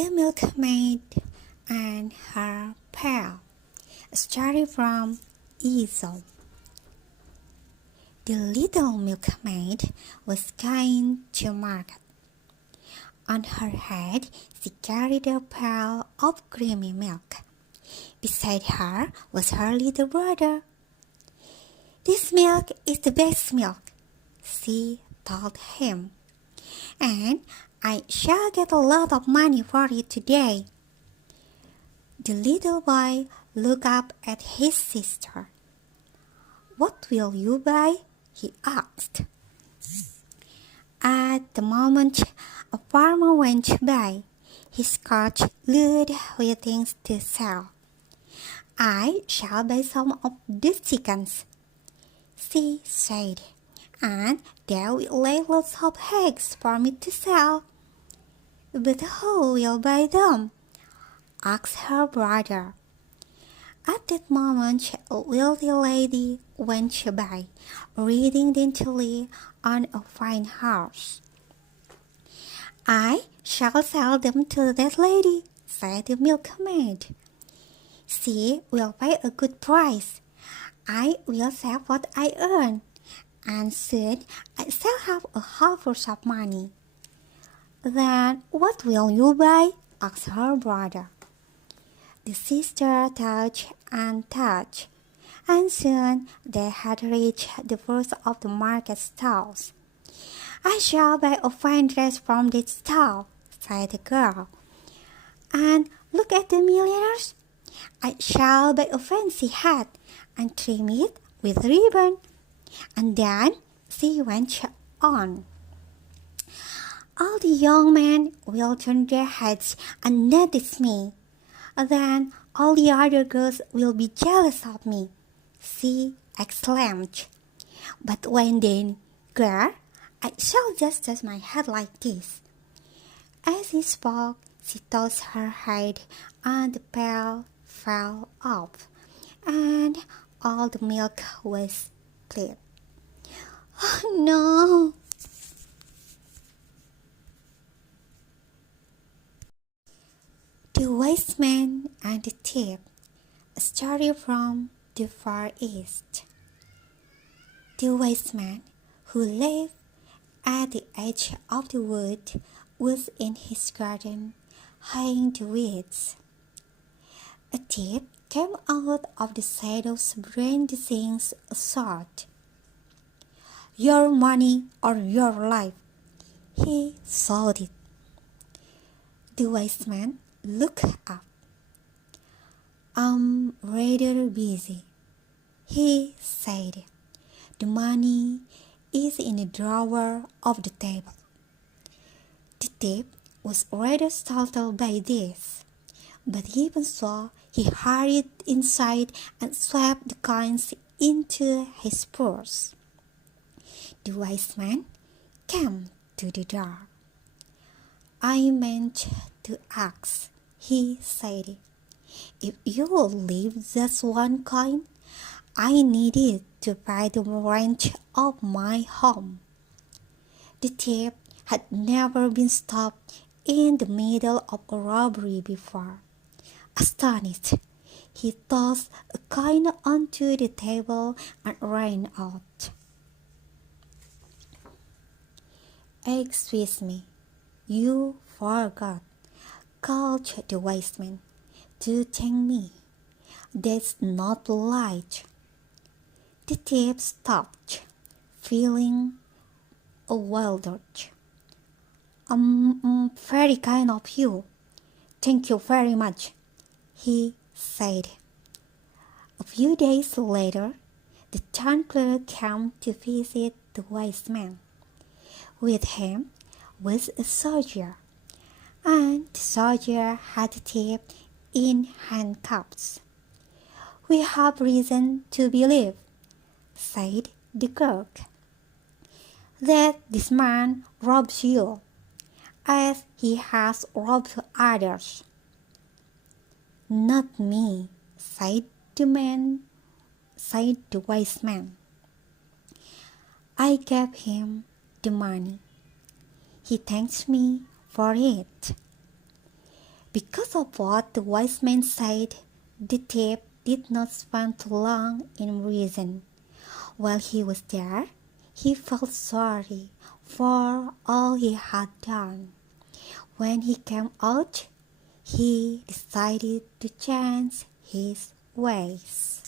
The Milkmaid and Her Pail. A story from Aesop. The little milkmaid was going to market. On her head she carried a pail of creamy milk. Beside her was her little brother. "This milk is the best milk," she told him, "and I shall get a lot of money for it today." The little boy looked up at his sister. "What will you buy?" he asked. At the moment a farmer went by. His cart loaded with things to sell. "I shall buy some of the chickens," she said, "and they will lay lots of eggs for me to sell." "But who will buy them?" asked her brother. At that moment a wealthy lady went by, riding daintily on a fine horse. "I shall sell them to that lady," said the milkmaid. "She will pay a good price. I will save what I earn, and soon I shall have a harvest of money." "Then what will you buy?" asked her brother. The sister touched and touched, and soon they had reached the first of the market stalls. "I shall buy a fine dress from this stall," said the girl. "And look at the milliner's. I shall buy a fancy hat and trim it with ribbon." And then she went on. "All the young men will turn their heads and notice me. Then all the other girls will be jealous of me," she exclaimed. "But when they go, I shall just toss my head like this." As she spoke, she tossed her head, and the pail fell off, and all the milk was spilled. "Oh no!" The Wise Man and the Thief. A story from the Far East. The wise man, who lived at the edge of the wood, was in his garden, haying the weeds. A thief came out of the shadows brandishing a sword. "Your money or your life," he shouted. The wise man looked up. "I'm rather busy," he said. "The money is in the drawer of the table." The thief was rather startled by this, but even so he hurried inside and swept the coins into his purse. The wise man came to the door. "I meant to ask," he said, "if you will leave just one coin. I need it to pay the rent of my home." The thief had never been stopped in the middle of a robbery before. Astonished, he tossed a coin onto the table and ran out. "Excuse me, you forgot," called the wise man, "to thank me. That's not polite." The thief stopped, feeling bewildered. Very kind of you. Thank you very much," he said. A few days later, the town clerk came to visit the wise man. With him was a soldier, and the soldier had the thief in handcuffs. "We have reason to believe," said the clerk, "that this man robs you, as he has robbed others." "Not me," said the wise man. "I gave him the money. He thanks me for it." Because of what the wise man said, the thief did not spend too long in prison. While he was there, he felt sorry for all he had done. When he came out, he decided to change his ways.